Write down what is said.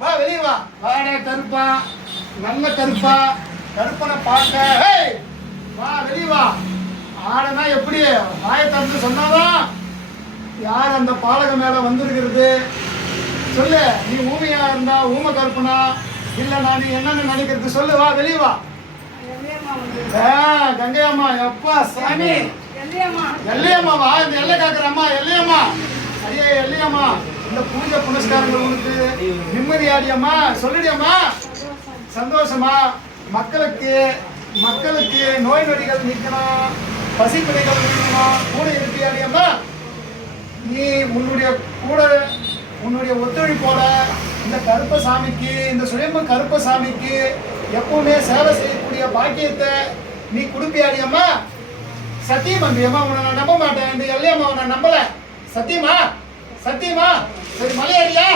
வா வெளியே வா. வாடா கருப்பா, நல்ல கருப்பா, கருப்பனை பார்க்க. ஏய் வா வெளியே வா. ஆடனா எப்படி வாயை திறந்து சொன்னாதான் யார் அந்த பாலக மேல வந்திருக்கிறது சொல்லு. நீ ஊமையா இருந்தா ஊமை கருப்பனா இல்ல நான் நீ என்னன்னு நினைக்கிறது சொல்லு. வா வெளியே வா. கங்கையம்மா எப்பா சாமி எல்லையம்மா வா. இந்த எல்லை காக்குற அம்மா எல்லையம்மா. ஐயே எல்லையம்மா, இந்த பூஜை புனஸ்காரங்கள் உனக்கு நிம்மதியாடியம்மா சொல்லுடியம்மா. சந்தோஷமா மக்களுக்கு மக்களுக்கு நோய் நொடிகள் நீக்கணும், பசிப்பிடைகள் நீக்கணும், கூட இருப்பியாடியம்மா. நீ உன்னுடைய கூட உன்னுடைய ஒத்துழைப்போட இந்த கருப்பசாமிக்கு, இந்த சுயம்பு கருப்பசாமிக்கு எப்பவுமே சேவை செய்யக்கூடிய பாக்கியத்தை நீ கொடுப்பியாடியம்மா. சத்தியம் பண்றியம்மா. உன்னை நான் நம்ப மாட்டேன். இந்த எல்லையம்மா நான் நம்பல. சத்தியமா சத்தியமா. சரி மலையாடியா